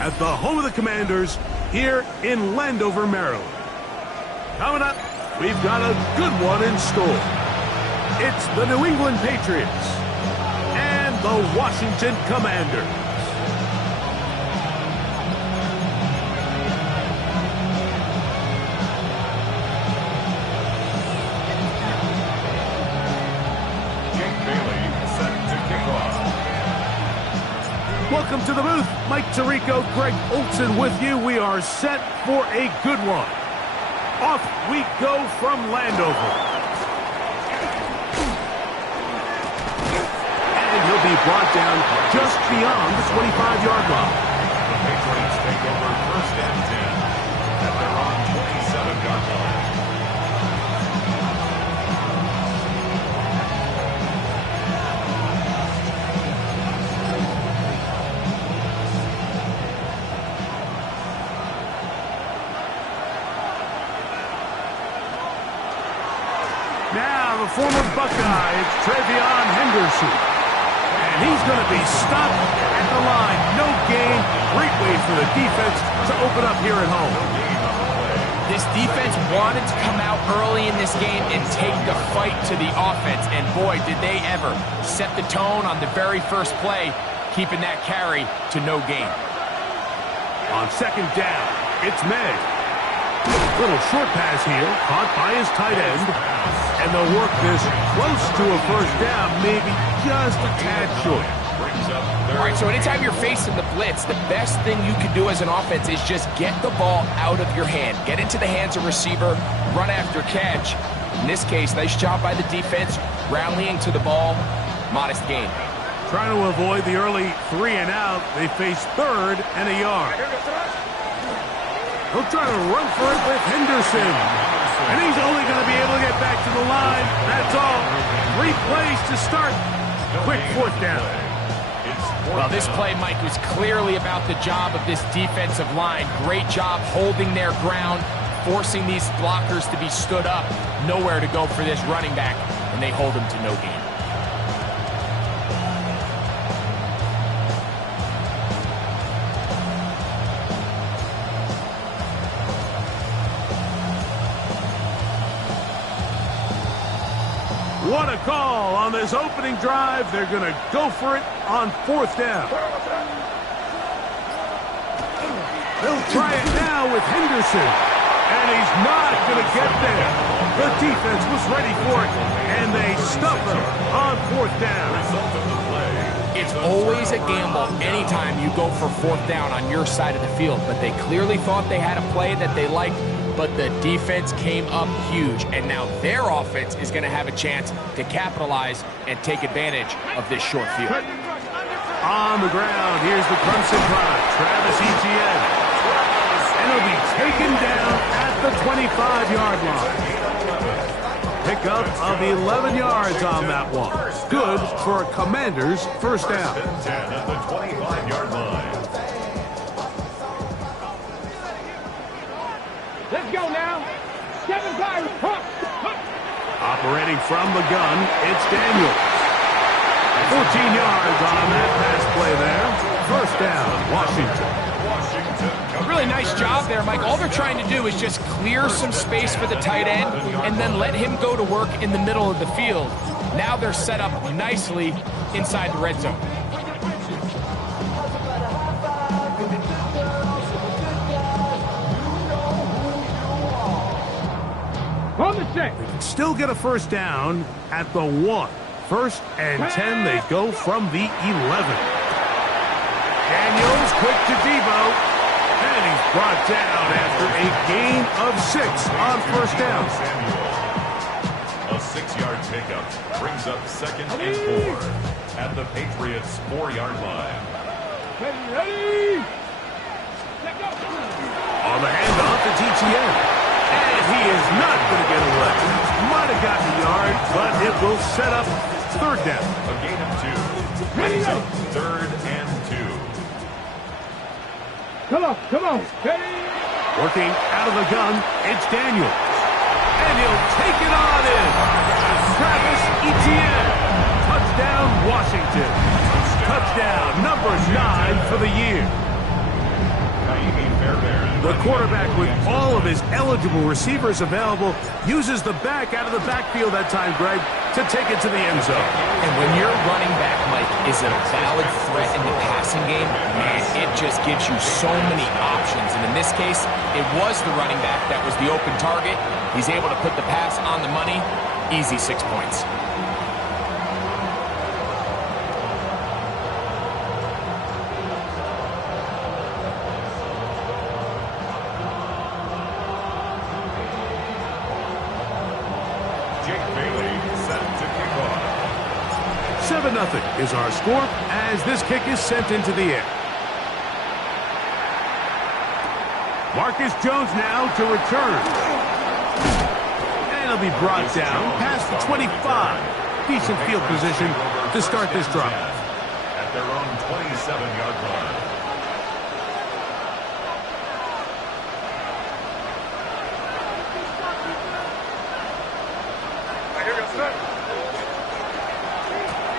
at the home of the Commanders here in Landover, Maryland. Coming up, we've got a good one in store. It's the New England Patriots and the Washington Commanders. Welcome to the booth. Mike Tirico, Greg Olson with you. We are set for a good one. Off we go from Landover. And he'll be brought down just beyond the 25-yard line. The Patriots take over first and 10 at their own 27-yard line. Now, the former Buckeye, it's Travion Henderson. And he's going to be stopped at the line. No gain. Great way for the defense to open up here at home. This defense wanted to come out early in this game and take the fight to the offense. And boy, did they ever set the tone on the very first play, keeping that carry to no gain. On second down, it's May. Little short pass here, caught by his tight end. And they'll work this close to a first down, maybe just a tad short. All right, so anytime you're facing the blitz, the best thing you can do as an offense is just get the ball out of your hand. Get into the hands of receiver, run after catch. In this case, nice job by the defense, rallying to the ball, modest gain. Trying to avoid the early 3 and out, they face third and a yard. He'll try to run for it with Henderson. And he's only going to be able to get back to the line. That's all. 3 plays to start. Quick fourth down. Well, this play, Mike, was clearly about the job of this defensive line. Great job holding their ground, forcing these blockers to be stood up. Nowhere to go for this running back, and they hold him to no gain. What a call on this opening drive. They're going to go for it on fourth down. They'll try it now with Henderson. And he's not going to get there. The defense was ready for it. And they stuff him on fourth down. It's always a gamble anytime you go for fourth down on your side of the field. But they clearly thought they had a play that they liked. But the defense came up huge, and now their offense is going to have a chance to capitalize and take advantage of this short field. On the ground, here's the Clemson Pride, Travis Etienne. And he'll be taken down at the 25-yard line. Pickup of 11 yards on that one. Good for a Commanders first down. At the 25-yard line. Let's go now. 7-5. Operating from the gun, it's Daniels. 14 yards on that pass play there. First down, Washington. Really nice job there, Mike. All they're trying to do is just clear some space for the tight end and then let him go to work in the middle of the field. Now they're set up nicely inside the red zone. On the set. Still get a first down at the 1. First and 10, they go from the 11. Daniels quick to Debo. And he's brought down after a gain of 6 on first down. A 6-yard pickup brings up second and 4 at the Patriots' 4-yard line. Ready. On the handoff, it's Etienne. And he is not going to get away. Might have gotten a yard, but it will set up third down. A gain of 2 brings up third and 2. Come on. Ready. Working out of the gun, it's Daniels. And he'll take it on in. Travis Etienne. Touchdown, Washington. Touchdown, number 9 for the year. The quarterback, with all of his eligible receivers available, uses the back out of the backfield that time, Greg, to take it to the end zone. And when your running back, Mike, is a valid threat in the passing game, man, it just gives you so many options. And in this case, it was the running back that was the open target. He's able to put the pass on the money. Easy 6 points. Jake Bailey set to kick off. 7-0 is our score as this kick is sent into the air. Marcus Jones now to return. And he'll be brought down past the 25. Decent field position to start this drive. At their own 27-yard line.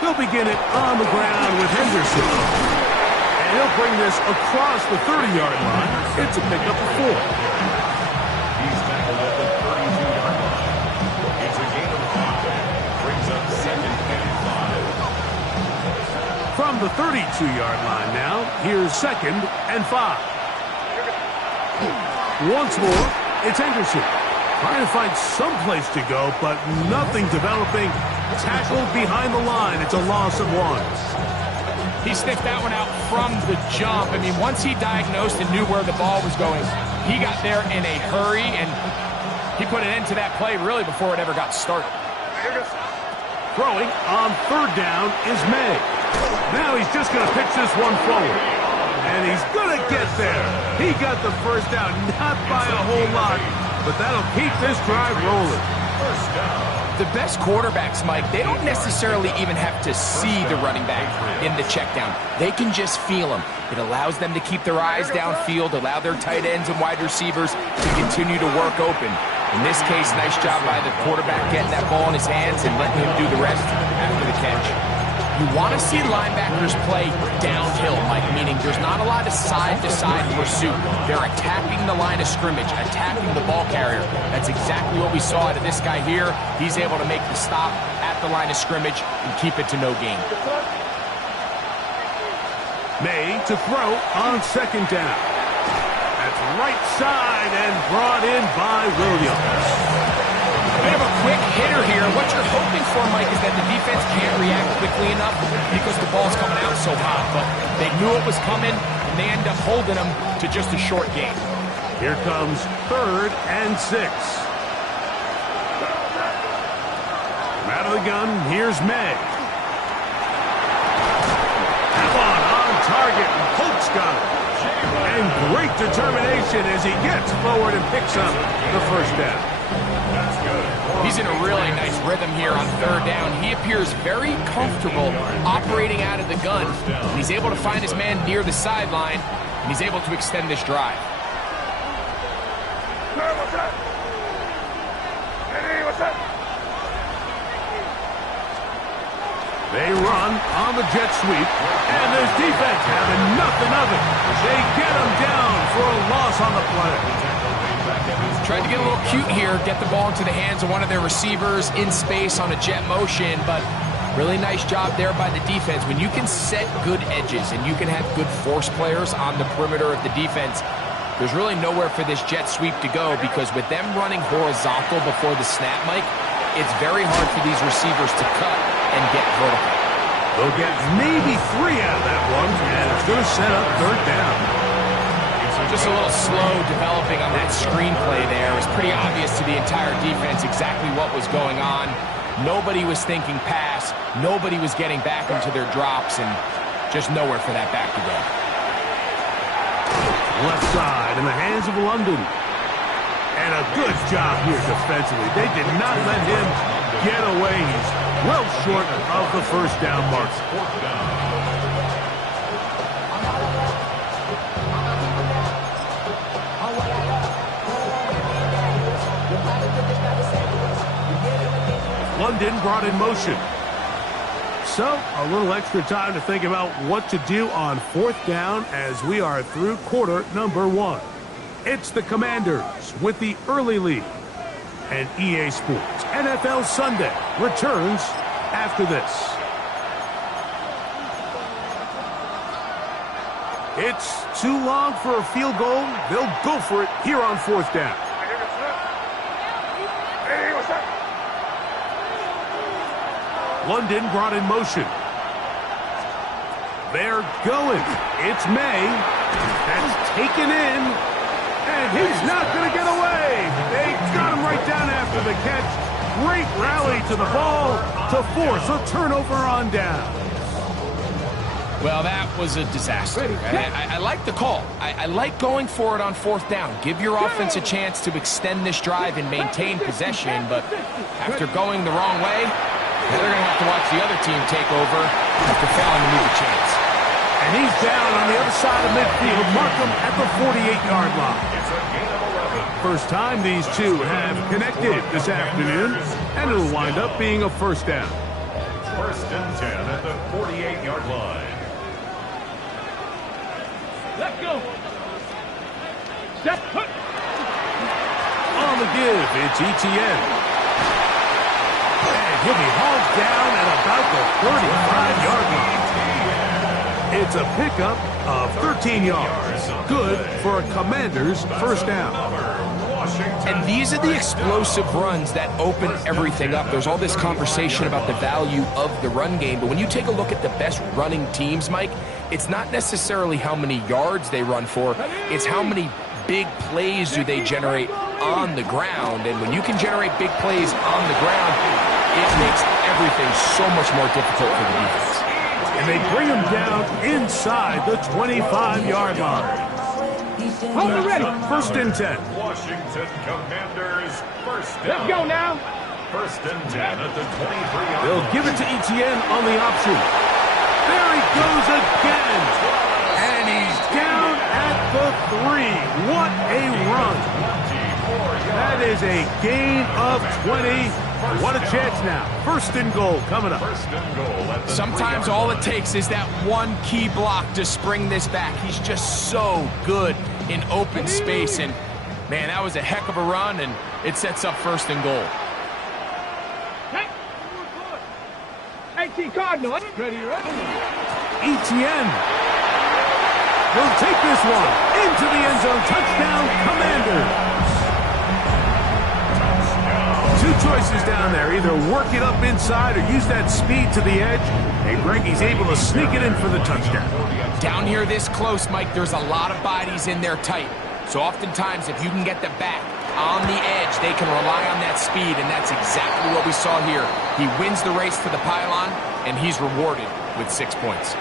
They'll begin it on the ground with Henderson. And he'll bring this across the 30-yard line. It's a pickup of 4. He's tackled at the 32-yard line. It's a gain of 5. Brings up 2nd and 5. From the 32-yard line now, here's 2nd and 5. Once more, it's Henderson. Trying to find some place to go, but nothing developing. Tackled behind the line. It's a loss of 1. He sniffed that one out from the jump. I mean, once he diagnosed and knew where the ball was going, he got there in a hurry, and he put an end to that play really before it ever got started. Throwing on 3rd down is May. Now he's just going to pitch this one forward. And he's going to get there. He got the first down, not by a whole lot, but that'll keep this drive rolling. First down. The best quarterbacks, Mike, they don't necessarily even have to see the running back in the check down. They can just feel him. It allows them to keep their eyes downfield, allow their tight ends and wide receivers to continue to work open. In this case, nice job by the quarterback getting that ball in his hands and letting him do the rest after the catch. You want to see linebackers play downhill, Mike, meaning there's not a lot of side-to-side pursuit. They're attacking the line of scrimmage, attacking the ball carrier. That's exactly what we saw out of this guy here. He's able to make the stop at the line of scrimmage and keep it to no gain. May to throw on 2nd down. That's right side and brought in by Williams. Bit of a quick hitter here. What you're hoping for, Mike, is that the defense can't react quickly enough because the ball's coming out so hot. But they knew it was coming, and they end up holding them to just a short game. Here comes 3rd and 6. Out of the gun, here's May. That one on target, and Holt's got it. And great determination as he gets forward and picks up the first down. That's good. He's in a really nice rhythm here on 3rd down. He appears very comfortable operating out of the gun. And he's able to find his man near the sideline, and he's able to extend this drive. They run on the jet sweep, and this defense having nothing of it. They get him down for a loss on the play. Tried to get a little cute here, get the ball into the hands of one of their receivers in space on a jet motion, but really nice job there by the defense. When you can set good edges and you can have good force players on the perimeter of the defense, there's really nowhere for this jet sweep to go, because with them running horizontal before the snap, Mike, it's very hard for these receivers to cut and get vertical. They'll get maybe 3 out of that one, and it's going to set up 3rd down. Just a little slow developing on that screenplay there. It was pretty obvious to the entire defense exactly what was going on. Nobody was thinking pass. Nobody was getting back into their drops, and just nowhere for that back to go. Left side in the hands of London. And a good job here defensively. They did not let him get away. He's well short of the first down mark. London brought in motion. So, a little extra time to think about what to do on 4th down as we are through quarter number 1. It's the Commanders with the early lead. And EA Sports NFL Sunday returns after this. It's too long for a field goal. They'll go for it here on 4th down. London brought in motion. They're going. It's May. That's taken in. And he's not going to get away. They got him right down after the catch. Great rally to the ball to force a turnover on down. Well, that was a disaster. I like the call. I like going for it on 4th down. Give your offense a chance to extend this drive and maintain possession, but after going the wrong way, they're going to have to watch the other team take over after failing to move the chains. And he's down on the other side of midfield. Mark him at the 48-yard line. First time these two have connected this afternoon, and it'll wind up being a 1st down. 1st and 10 at the 48-yard line. Let's go. Step put. On the give, it's Etienne. And he'll be hauled down at about the 35-yard line. It's a pickup of 13 yards. Good for a Commander's 1st down. And these are the explosive runs that open everything up. There's all this conversation about the value of the run game, but when you take a look at the best running teams, Mike, it's not necessarily how many yards they run for, it's how many big plays do they generate on the ground. And when you can generate big plays on the ground, it makes everything so much more difficult for the defense. And they bring him down inside the 25-yard line. Hold it ready. 1st and 10. Washington Commanders 1st down. Let's go now. 1st and 10 at the 23-yard They'll line. give it to Etienne on the option. There he goes again. And he's down at the 3. What a run. That is a gain of 20. What a chance now. 1st and goal coming up. 1st and goal at the Sometimes 3-yard all it takes is that one key block to spring this back. He's just so good in open space. And, man, that was a heck of a run, and it sets up 1st and goal. Hey, Cardinal. Ready. Etienne will take this one into the end zone. Touchdown, Commanders. Two choices down there. Either work it up inside or use that speed to the edge. And Greggy's able to sneak it in for the touchdown. Down here this close, Mike, there's a lot of bodies in there tight. So oftentimes, if you can get the back on the edge, they can rely on that speed, and that's exactly what we saw here. He wins the race to the pylon, and he's rewarded with 6 points.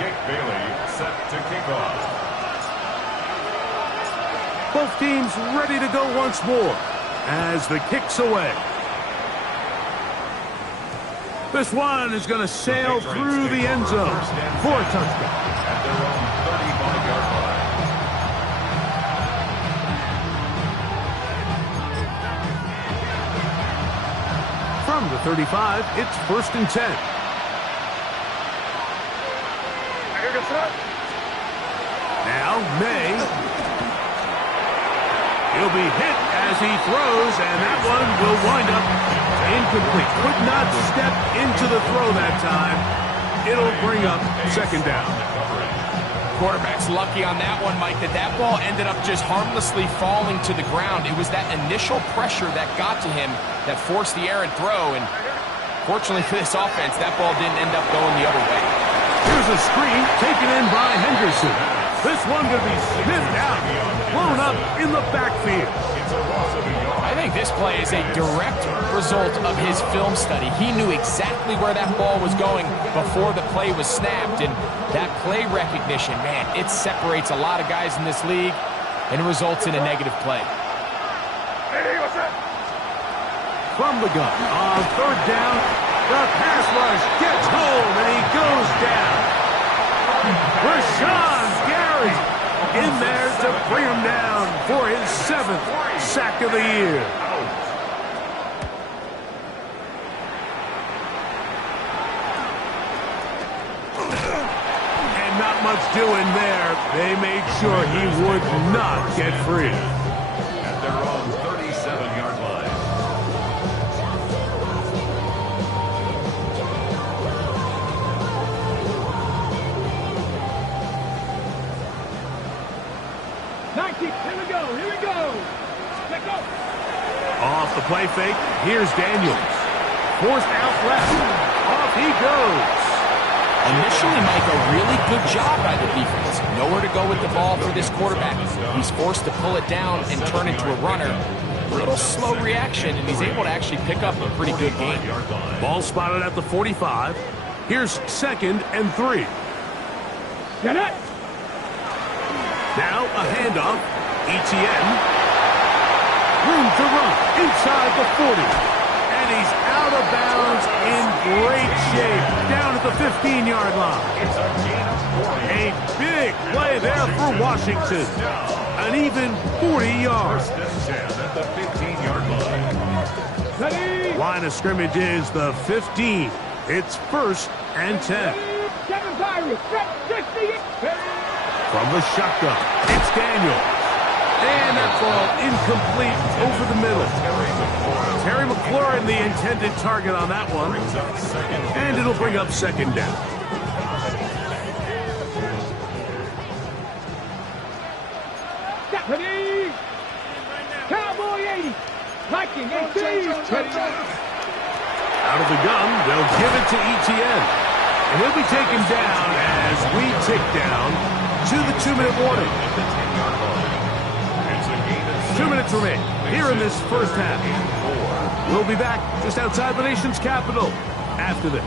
Jake Bailey set to kick off. Both teams ready to go once more as the kick's away. This one is going to sail through the end zone for a touchdown. At their own 35-yard line. From the 35, it's 1st and 10. Now May. He'll be hit as he throws, and that one will wind up incomplete. Could not step into the throw that time. It'll bring up 2nd down. Quarterback's lucky on that one, Mike, that ball ended up just harmlessly falling to the ground. It was that initial pressure that got to him that forced the errant throw, and fortunately for this offense, that ball didn't end up going the other way. Here's a screen taken in by Henderson. This one going to be sniffed out, blown up in the backfield. I think this play is a direct result of his film study. He knew exactly where that ball was going before the play was snapped, and that play recognition, man, it separates a lot of guys in this league and results in a negative play. From the gun on 3rd down, the pass rush gets home, and he goes down. Rashawn Gary in there to bring him down for his 7th sack of the year. not much doing there. They made sure he would not get free. At their own 37-yard line. Here we go. Let go. Off the play fake, here's Daniels. Forced out left. Off he goes. Initially, Mike, a really good job by the defense. Nowhere to go with the ball for this quarterback. He's forced to pull it down and turn into a runner. A little slow reaction, and he's able to actually pick up a pretty good game. Ball spotted at the 45. Here's 2nd and 3. Get it. Now a handoff. ETN. Room to run inside the 40. And he's out of bounds in great shape down at the 15-yard line. A big play there for Washington. An even 40 yards. At the 15-yard line. Ready. Line of scrimmage is the 15. It's 1st and 10. 7 Pirates. 50. From the shotgun, it's Daniel. And that ball incomplete over the middle. Terry McLaurin, the intended target on that one. And it'll bring up 2nd down. Ready. Cowboy 80. Viking 18. Out of the gun, they'll give it to ETN. And he'll be taken down as we tick down to the 2-minute warning. 2 minutes remain here in this first half. We'll be back just outside the nation's capital after this.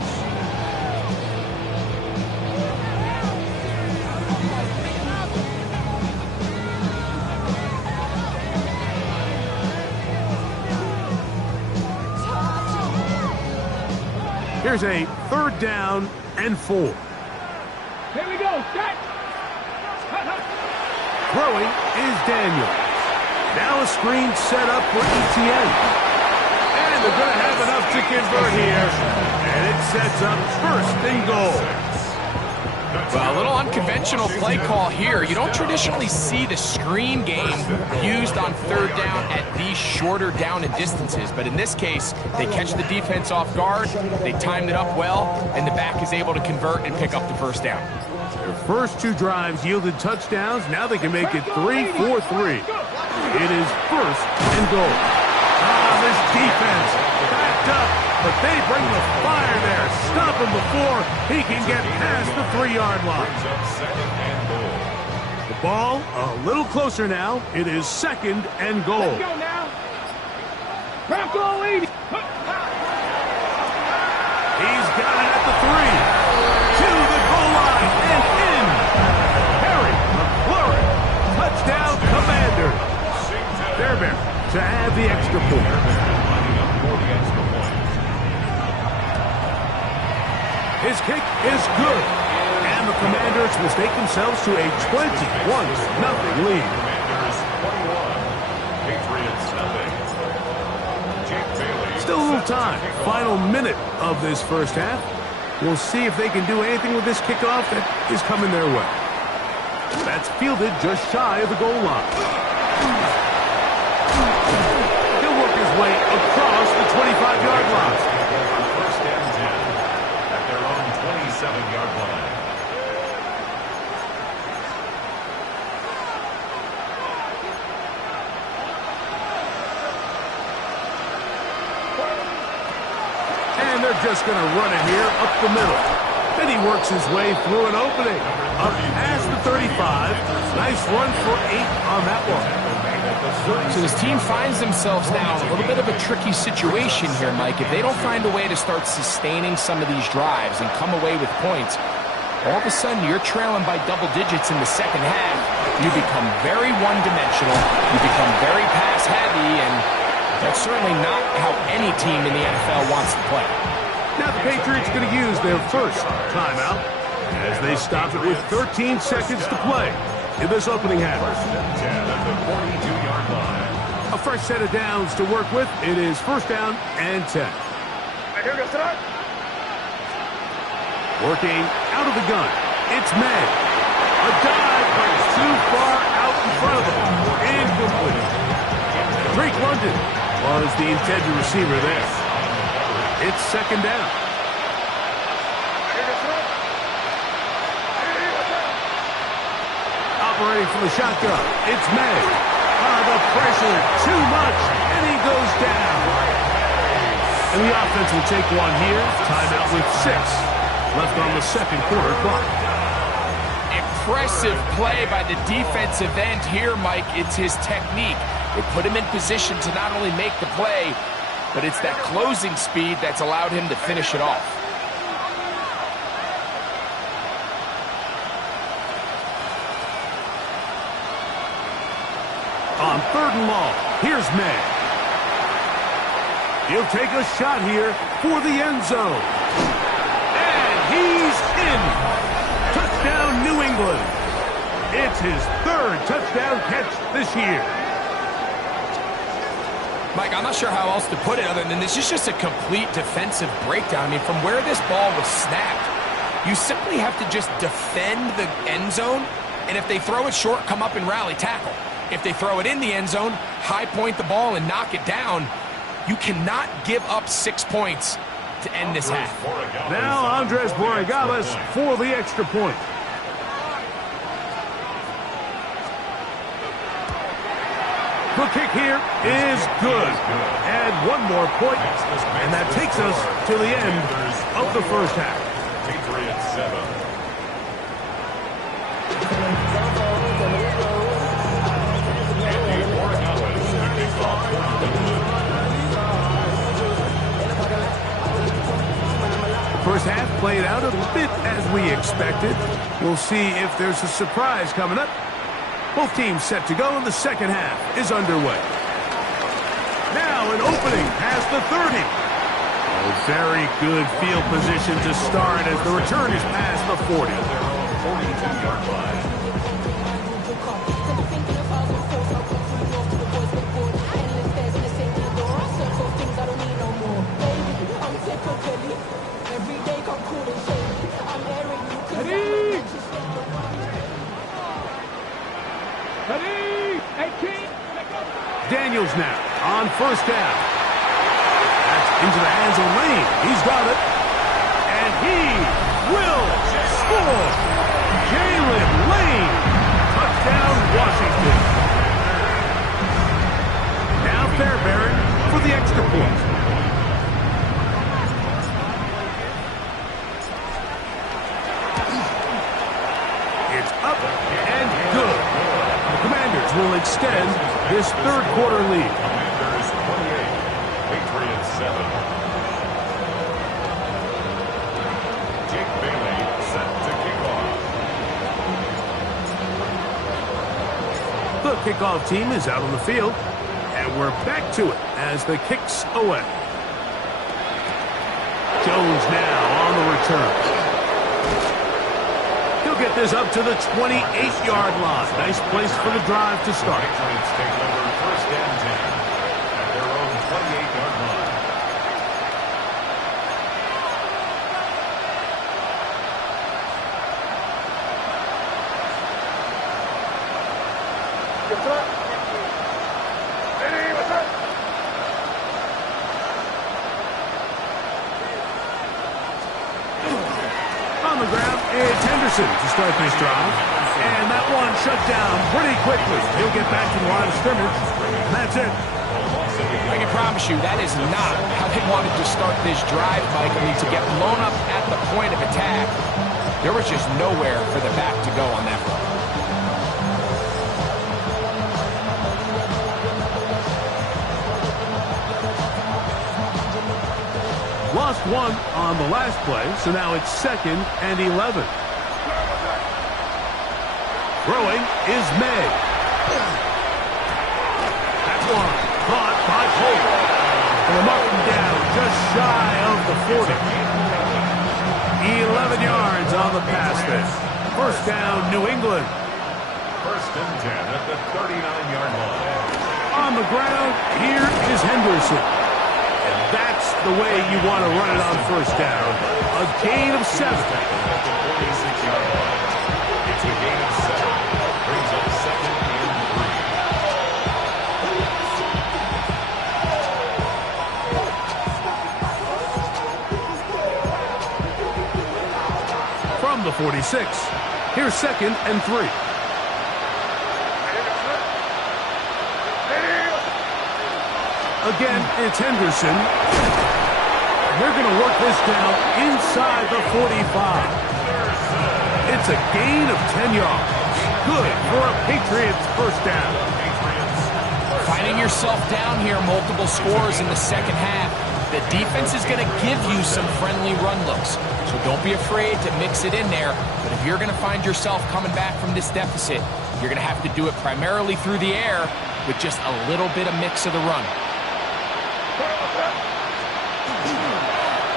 Here's a 3rd down and 4. Here we go. Set. Throwing is Daniel. Now a screen set up for ETN. And they're going to have enough to convert here. And it sets up 1st and goal. Well, a little unconventional play call here. You don't traditionally see the screen game used on 3rd down at these shorter down and distances. But in this case, they catch the defense off guard, they timed it up well, and the back is able to convert and pick up the 1st down. Their first 2 drives yielded touchdowns. Now they can make it 3-4-3. It is 1st and goal. This defense backed up, but they bring the fire there. Stop him before he can get past the 3-yard line. The ball a little closer now. It is 2nd and goal. Let's go now. Bronco 80. He's got it at the 3. To the goal line and in. Harry McLaurin. Touchdown, Commanders. Fairbairn to add the extra point. His kick is good. And the Commanders will stake themselves to a 21-0 lead. Still a little time. Final minute of this first half. We'll see if they can do anything with this kickoff that is coming their way. That's fielded just shy of the goal line. He'll work his way across the 25-yard line. 1st and 10 at their own 27-yard line. And they're just going to run it here up the middle. Then he works his way through an opening. Up past the 35. Nice run for 8 on that one. So this team finds themselves now in a little bit of a tricky situation here, Mike. If they don't find a way to start sustaining some of these drives and come away with points, all of a sudden you're trailing by double digits in the 2nd half. You become very one-dimensional. You become very pass-heavy, and that's certainly not how any team in the NFL wants to play. Now the Patriots going to use their first timeout as they stop it with 13 seconds to play in this opening half. 1st and 10 at the 42-yard line. A fresh set of downs to work with. It is 1st down and 10. Here we go, start. Working out of the gun. It's May. A dive, but it's too far out in front of him. Incomplete. Drake London was the intended receiver there. It's second down. Operating from the shotgun. It's May. The pressure, too much, and he goes down. And the offense will take one here. Timeout with 6 left on the second quarter clock. Impressive play by the defensive end here, Mike. It's his technique. It put him in position to not only make the play, but it's that closing speed that's allowed him to finish it off. On 3rd and long, here's May. He'll take a shot here for the end zone. And he's in. Touchdown, New England. It's his 3rd touchdown catch this year. Mike, I'm not sure how else to put it other than this is just a complete defensive breakdown. I mean, from where this ball was snapped, you simply have to just defend the end zone, and if they throw it short, come up and rally tackle. If they throw it in the end zone, high point the ball and knock it down. You cannot give up 6 points to end this half. Now Andres Borregales for the extra point. The kick here is good. And one more point, and that takes us to the end of the first half. Patriots 7. First half played out a bit as we expected. We'll see if there's a surprise coming up. Both teams set to go, and the second half is underway. Now an opening past the 30. A very good field position to start as the return is past the 40. 42-yard line. Daniels now on first down. That's into the hands of Lane. He's got it. And he will score. Jalen Lane. Touchdown, Washington. Now Fairbairn for the extra point. It's up and good. The Commanders will extend this third quarter lead. Commanders 28, Patriots 7. Jake Bailey set to kick off. The kickoff team is out on the field, and we're back to it as the kick's away. Jones now on the return. He'll get this up to the 28-yard line. Nice place for the drive to start. Patriots take over first and 10 at their own 28-yard line. On the ground, it's Henderson to start this drive. And that one shut down pretty quickly. He'll get back to the line of scrimmage. And that's it. I can promise you that is not how they wanted to start this drive, Mike. I mean, to get blown up at the point of attack, there was just nowhere for the back to go on that run. Lost one on the last play, so now it's 2nd and 11. Throwing is May. That's one. Caught by Holt. And up and down, just shy of the 40. 11 yards on the pass there. First down, New England. First and 10 at the 39-yard line. On the ground, here is Henderson. And that's the way you want to run it on first down. A gain of 7. At the 46-yard line. from the 46. Here's 2nd and 3. Again, it's Henderson. They're going to work this down inside the 45. It's a gain of 10 yards. Good for a Patriots first down. Finding yourself down here, multiple scores in the second half. The defense is going to give you some friendly run looks, so don't be afraid to mix it in there. But if you're going to find yourself coming back from this deficit, you're going to have to do it primarily through the air with just a little bit of mix of the run.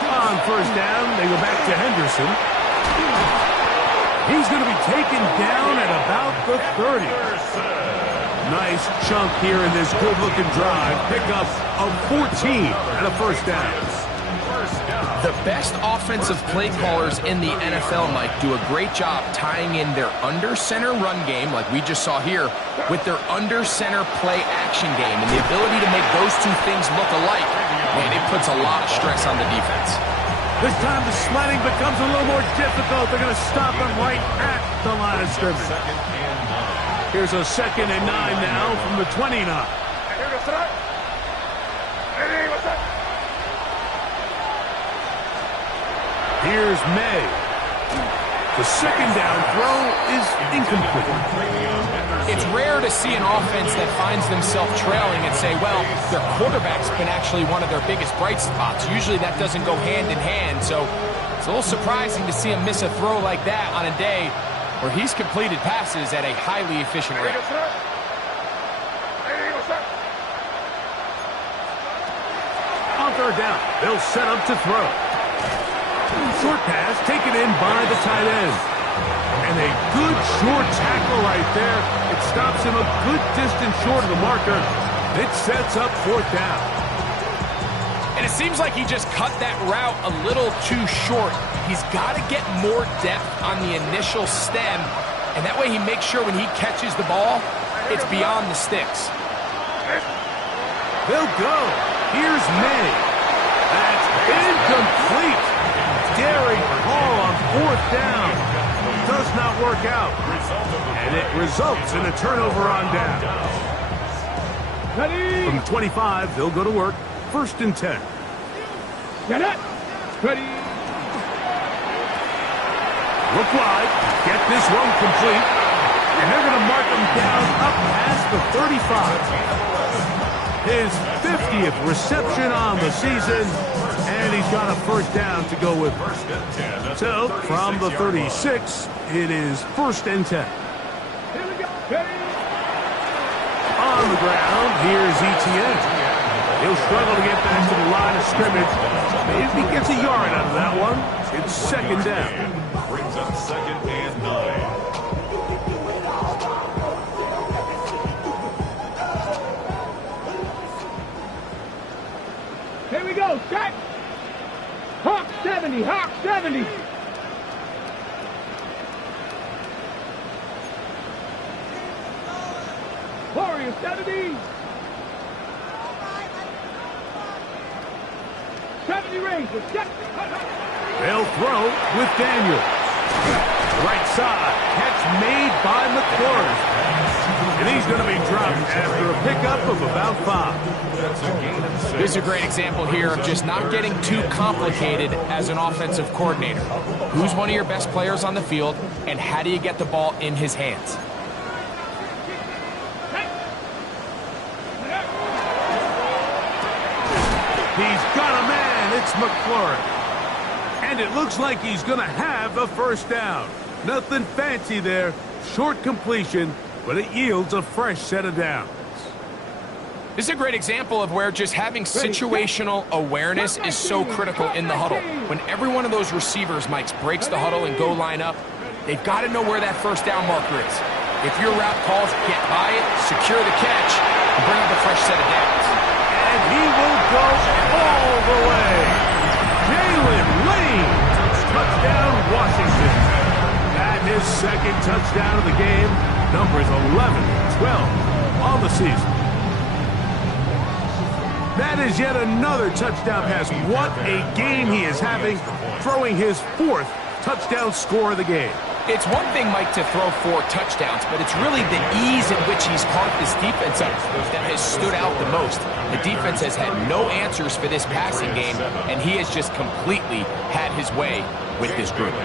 On first down, they go back to Henderson. He's going to be taken down at about the 30. Nice chunk here in this good-looking drive. Pickup of 14 and a first down. The best offensive play callers in the NFL, Mike, do a great job tying in their under-center run game, like we just saw here, with their under-center play action game. And the ability to make those two things look alike, man, it puts a lot of stress on the defense. This time the sledding becomes a little more difficult. They're going to stop him right at the line of scrimmage. Here's a 2nd and 9 now from the 29. Here's May. The 2nd down throw is incomplete. It's rare to see an offense that finds themselves trailing and say, well, their quarterback's been actually one of their biggest bright spots. Usually that doesn't go hand in hand, so it's a little surprising to see him miss a throw like that on a day where he's completed passes at a highly efficient rate. On 3rd down, they'll set up to throw. Short pass taken in by the tight end. And a good short tackle right there. It stops him a good distance short of the marker. It sets up 4th down. And it seems like he just cut that route a little too short. He's got to get more depth on the initial stem, and that way he makes sure when he catches the ball, it's beyond the sticks. They'll go. Here's May. That's incomplete. Daring call on 4th down. Does not work out. And it results in a turnover on down. From 25, they'll go to work. 1st and 10. Get it. Ready. Look wide. Get this one complete. And they're going to mark him down up past the 35. His 50th reception on the season. And he's got a first down to go with. So, from the 36, it is 1st and 10. Here we go. Ready. On the ground, here's Etienne. He'll struggle to get back to the line of scrimmage. If he gets a yard out of that one, it's 2nd down. Brings up 2nd and 9. Here we go. Set. Hawk 70. Hawk 70. Warrior 70. 70 Rangers. Get. They'll throw with Daniel. Right side. Catch made by McClure. And he's going to be dropped after a pickup of about 5. This is a great example here of just not getting too complicated as an offensive coordinator. Who's one of your best players on the field, and how do you get the ball in his hands? He's got a man. It's McClure. And it looks like he's going to have the first down. Nothing fancy there. Short completion, but it yields a fresh set of downs. This is a great example of where just having situational awareness is so critical in the huddle. When every one of those receivers, Mike, breaks the huddle and go line up, they've got to know where that first down marker is. If your route calls, get by it, secure the catch, and bring up a fresh set of downs. And he will go all the way. Jalen Lane, touchdown Washington. And his 2nd touchdown of the game, numbers 11-12 on the season. That is yet another touchdown pass. What a game he is having, throwing his 4th touchdown score of the game. It's one thing, Mike, to throw 4 touchdowns, but it's really the ease in which he's carved this defense up that has stood out the most. The defense has had no answers for this passing game, and he has just completely had his way with this group.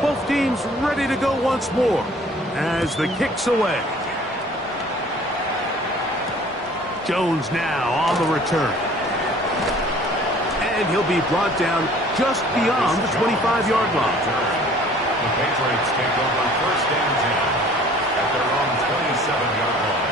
Both teams ready to go once more as the kick's away. Jones now on the return. And he'll be brought down just beyond the 25-yard line. The Patriots take over first and 10 at their own 27-yard line.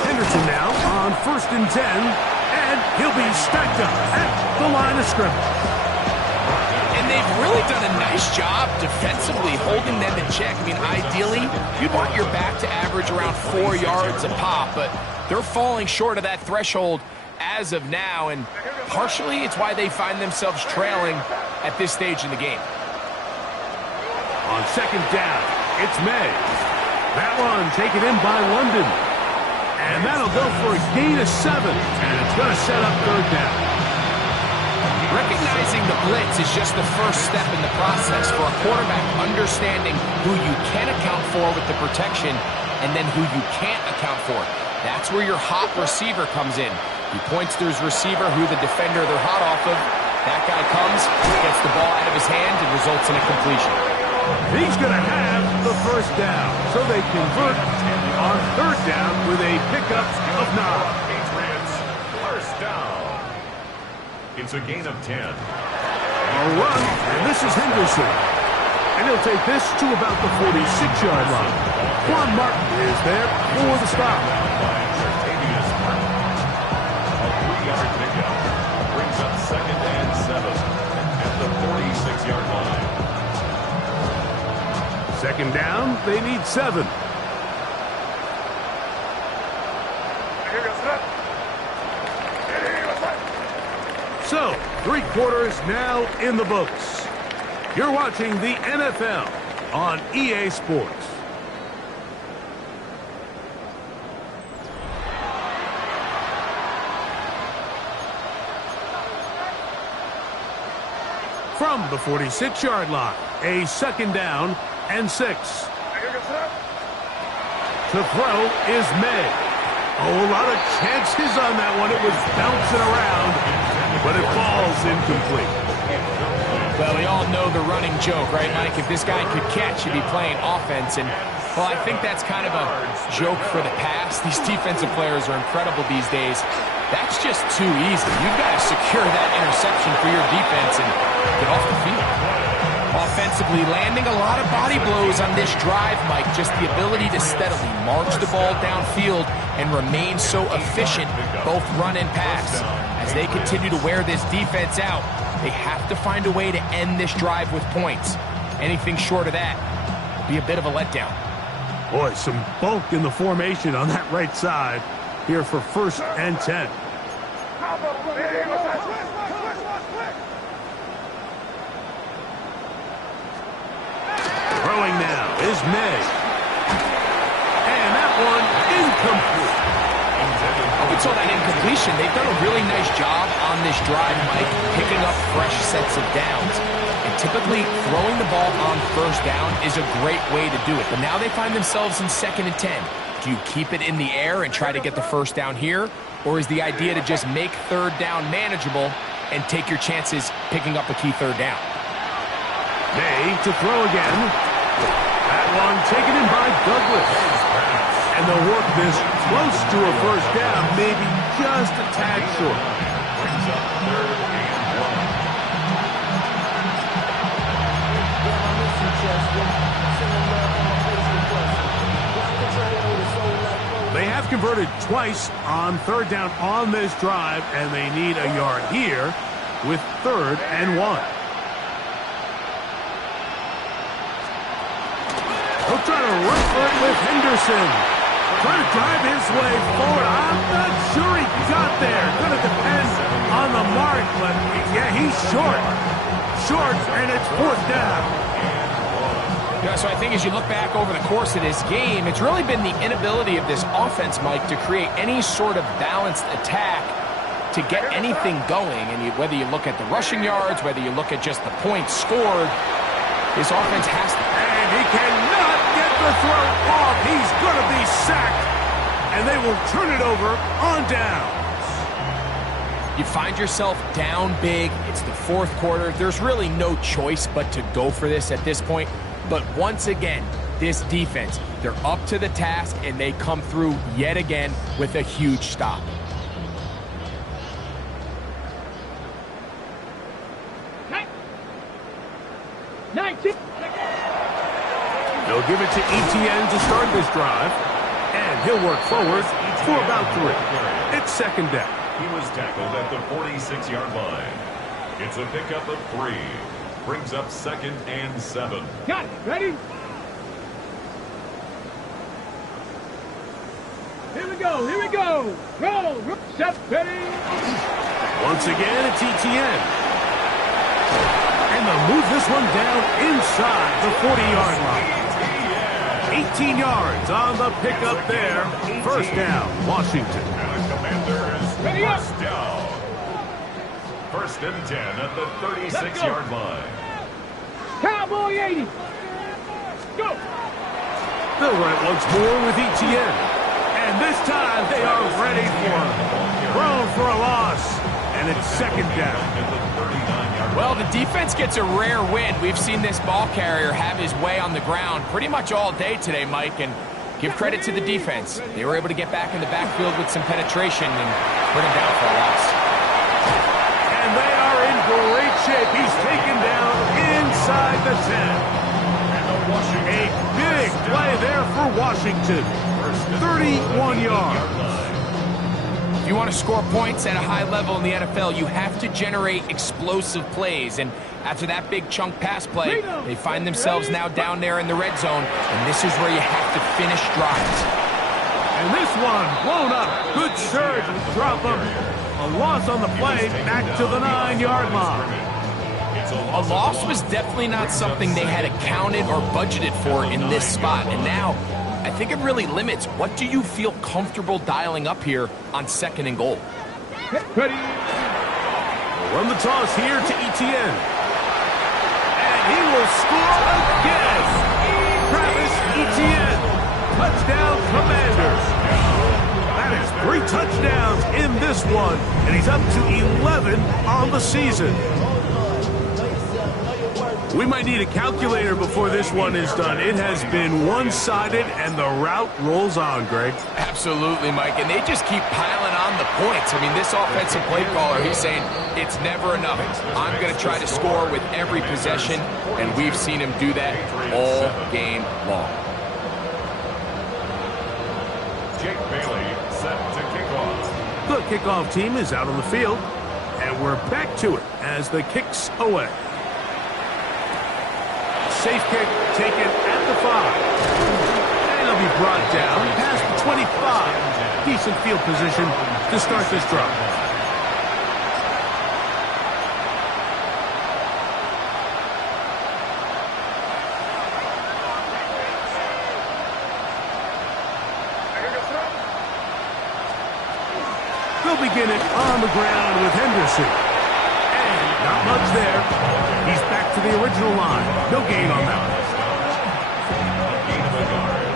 Henderson now on first and 10, and he'll be stacked up at the line of scrimmage. And they've really done a nice job defensively holding them in check. I mean, ideally, you'd want your back to average around 4 yards a pop, but they're falling short of that threshold as of now, and partially it's why they find themselves trailing at this stage in the game. On second down, it's May. That one taken in by London. And that'll go for a gain of 7, and it's going to set up third down. Recognizing the blitz is just the first step in the process for a quarterback, understanding who you can account for with the protection and then who you can't account for. That's where your hot receiver comes in. He points to his receiver, who the defender they're hot off of. That guy comes, gets the ball out of his hand, and results in a completion. He's going to have the first down, so they convert on third down with a pickup of 9. Patriots first down. It's a gain of 10. A run, and this is Henderson. And he'll take this to about the 46-yard line. Juan Martin is there for the stop. A 3-yard pickup brings up second and 7 at the 46-yard line. Second down, they need 7. So, 3 quarters now in the books. You're watching the NFL on EA Sports. From the 46-yard line, a second down and 6. To throw is May. Oh, a lot of chances on that one. It was bouncing around, but it falls incomplete. Well, we all know the running joke, right, Mike? If this guy could catch, he'd be playing offense. And, well, I think that's kind of a joke for the past. These defensive players are incredible these days. That's just too easy. You've got to secure that interception for your defense and get off the field. Offensively, landing a lot of body blows on this drive, Mike. Just the ability to steadily march the ball downfield and remain so efficient, both run and pass. As they continue to wear this defense out, they have to find a way to end this drive with points. Anything short of that will be a bit of a letdown. Boy, some bulk in the formation on that right side here for first and 10. Throwing now is May. And that one incomplete. Up until that incompletion, they've done a really nice job on this drive, Mike, picking up fresh sets of downs. And typically, throwing the ball on first down is a great way to do it. But now they find themselves in second and 10. Do you keep it in the air and try to get the first down here? Or is the idea to just make third down manageable and take your chances picking up a key third down? May to throw again. That one taken in by Douglas. And they'll work this close to a first down, maybe just a tad short. Brings up third and 1. They have converted twice on third down on this drive, and they need a yard here with third and 1. He'll try to run for it with Henderson. Trying to drive his way forward. I'm not sure he got there. Going to depend on the mark, but yeah, he's short. Short, and it's fourth down. Yeah, so I think as you look back over the course of this game, it's really been the inability of this offense, Mike, to create any sort of balanced attack to get anything going. And whether you look at the rushing yards, whether you look at just the points scored, this offense has to... And he cannot get the throw off. He's going to be sacked, and they will turn it over on downs. You find yourself down big. It's the fourth quarter. There's really no choice but to go for this at this point. But once again, this defense, they're up to the task, and they come through yet again with a huge stop. They'll give it to Etienne to start this drive, and he'll work forward for about 3. It's second down. He was tackled at the 46-yard line. It's a pickup of 3. Brings up 2nd and 7. Got it. Ready? Here we go. Here we go. Roll. Set. Ready. Once again, it's Etienne. And they'll move this one down inside the 40-yard line. 18 yards on the pickup there. First down, Washington. And the Commanders Ready up. first down. 1st and 10 at the 36-yard line. Cowboy 80. Go. They'll run it once more with Etienne. And this time they are ready for him. Thrown for a loss. And it's second down. At the 39-yard Well, the defense gets a rare win. We've seen this ball carrier have his way on the ground pretty much all day today, Mike, and give credit to the defense. They were able to get back in the backfield with some penetration and bring him down for a loss. And they are in great shape. He's taken down inside the 10. A big play there for Washington. 31 yards. If you want to score points at a high level in the NFL, you have to generate explosive plays. And after that big chunk pass play, they find themselves now down there in the red zone. And this is where you have to finish drives. And this one blown up. Good surge and drop him. A loss on the play back to the 9-yard line. A loss was definitely not something they had accounted or budgeted for in this spot. And now, I think it really limits what do you feel comfortable dialing up here on 2nd and goal. Ready. We'll run the toss here to Etienne. And he will score again. Travis Etienne. Touchdown, Commanders. That is 3 touchdowns in this one. And he's up to 11 on the season. We might need a calculator before this one is done. It has been one-sided, and the route rolls on, Greg. Absolutely, Mike, and they just keep piling on the points. I mean, this offensive play caller, he's saying it's never enough. I'm going to try to score with every possession, and we've seen him do that all game long. Jake Bailey set to kick off. The kickoff team is out on the field, and we're back to it as the kick's away. Safe kick taken at the 5. And it'll be brought down past the 25. Decent field position to start this drive. They'll begin it on the ground with Henderson. And not much there. He's back to the original line. No gain on that one. Gain of a yard.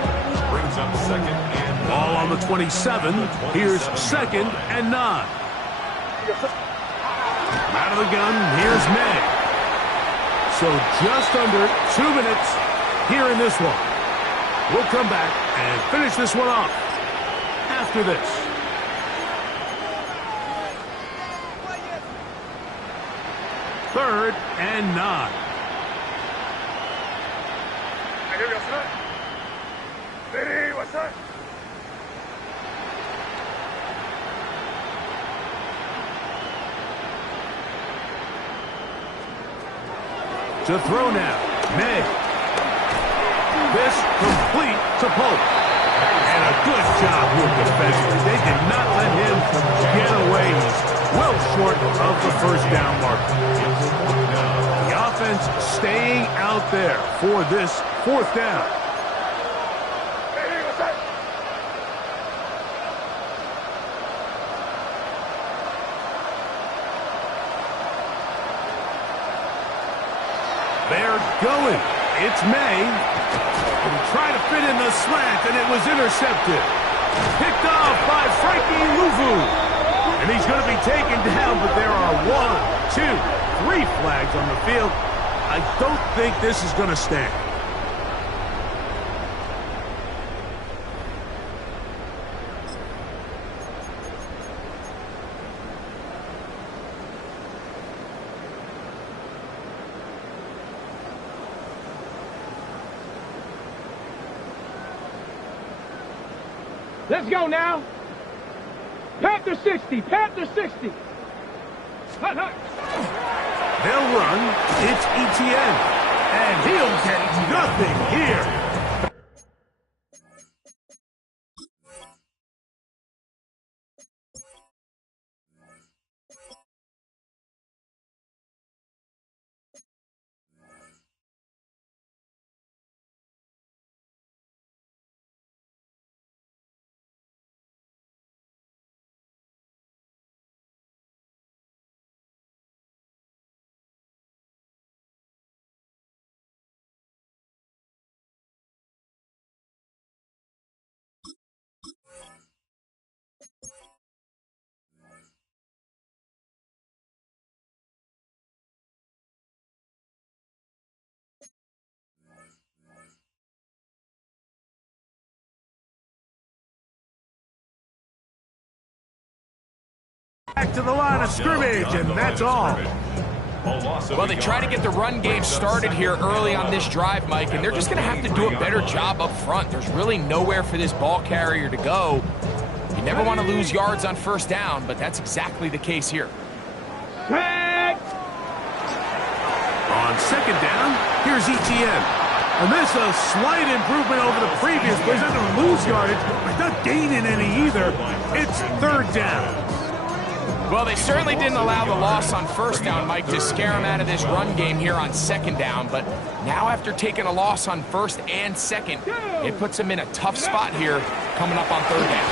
Brings up 2nd and 9. Ball on the 27. Here's 2nd and 9. Out of the gun, here's May. So just under 2 minutes here in this one. We'll come back and finish this one off after this. Third and 9. To throw now, May. This complete to Pope. And a good job with defensively. They did not let him get away. well short of the first down marker. The offense staying out there for this fourth down. They're going. It's May. Try to fit in the slant, and it was intercepted. Picked off by Frankie Luvu. And he's going to be taken down, but there are 1, 2, 3 flags on the field. I don't think this is going to stand. Let's go now. Panther 60. Panther 60. Hut, hut. They'll run. It's ETN. And he'll get nothing here. Back to the line of scrimmage, and that's all. Well, they try to get the run game started here early on this drive, Mike, and they're just going to have to do a better job up front. There's really nowhere for this ball carrier to go. You never want to lose yards on first down, but that's exactly the case here. Set. On second down, here's ETN. And this is a slight improvement over the previous, but he's not going to lose yardage. He's not gaining any either. It's third down. Well, they certainly didn't allow the loss on first down, Mike, to scare him out of this run game here on second down. But now after taking a loss on first and second, it puts him in a tough spot here coming up on third down.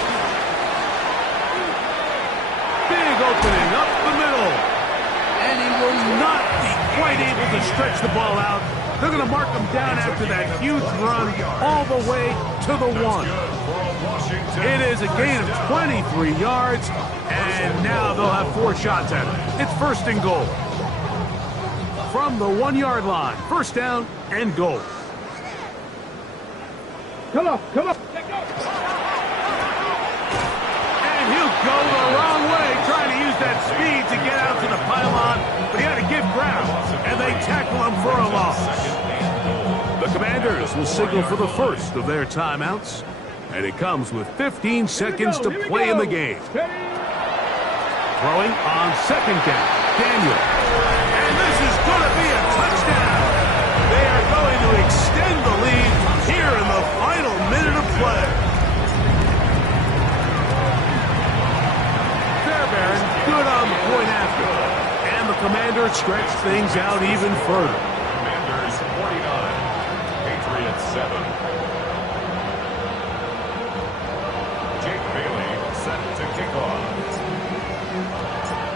Big opening up the middle. And he will not be quite able to stretch the ball out. They're going to mark him down after that huge run all the way to the 1. It is a gain of 23 yards, and now they'll have 4 shots at it. It's first and goal. From the 1-yard line, first down and goal. Come on, come on. And he'll go the wrong way, trying to use that speed to get out to the pylon, but he had to give ground, and they tackle him for a loss. The Commanders will signal for the first of their timeouts, and it comes with 15 seconds to play in the game. Throwing on second down, Daniel. And this is going to be a touchdown. They are going to extend the lead here in the final minute of play. Fairbairn good on the point after. And the Commanders stretch things out even further. Commanders 49, Patriots 7.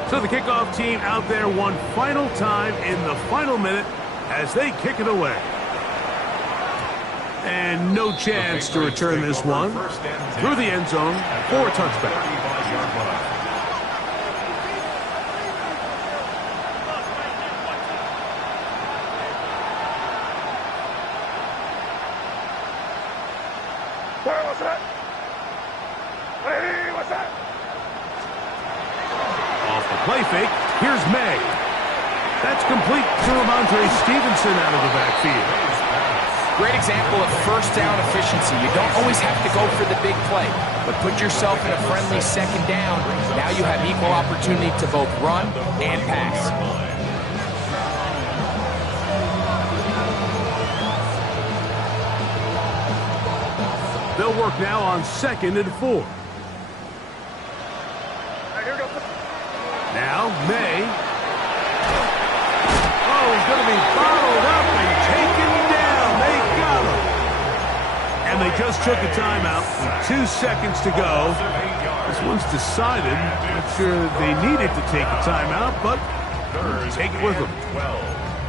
So the kickoff team out there one final time in the final minute as they kick it away. And no chance to return this one through the end zone for a touchback. Play fake. Here's May. That's complete to Ramondre Stevenson out of the backfield. Great example of first down efficiency. You don't always have to go for the big play, but put yourself in a friendly second down. Now you have equal opportunity to both run and pass. They'll work now on 2nd and 4. going to be bottled up and taken down. They got him. And they just took a timeout with 2 seconds to go. This one's decided. Not sure they needed to take a timeout, but take it with them.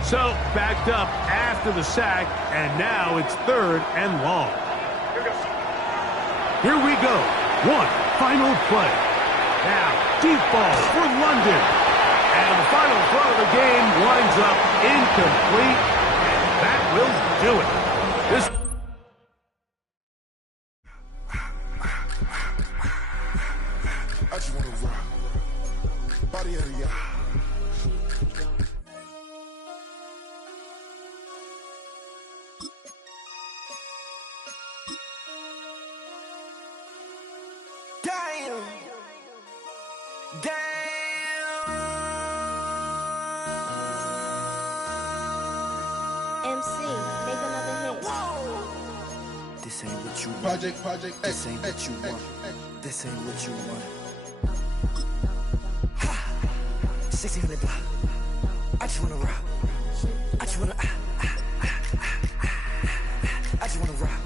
So, backed up after the sack, and now it's 3rd and long. Here we go. One final play. Now, deep ball for London. And the final throw of the game winds up incomplete, and that will do it. This I just wanna rock. Body area. Damn. MC, make another hit. This ain't what you want. Project This ain't what you want. This ain't what you want. 1600 block. I just wanna rock. I just wanna I just wanna rock.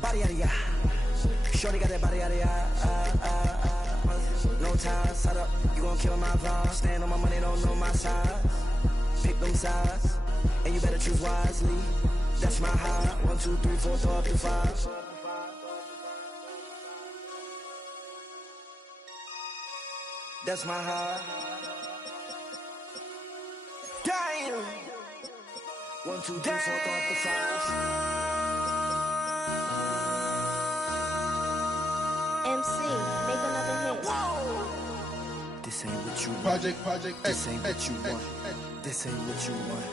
Body out of ya. Shorty got that body out of ya. No time, set up. You gon' kill my vibe. Stand on my money, don't know my size. Pick them sides, and you better choose wisely. That's my high. 1, 2, 3, 4, throw up to 5. That's my high. Damn. 1, 2, 3, 4, throw up to 5. MC, make another hit. This ain't what you want. Project This ain't what you want. This ain't what you want.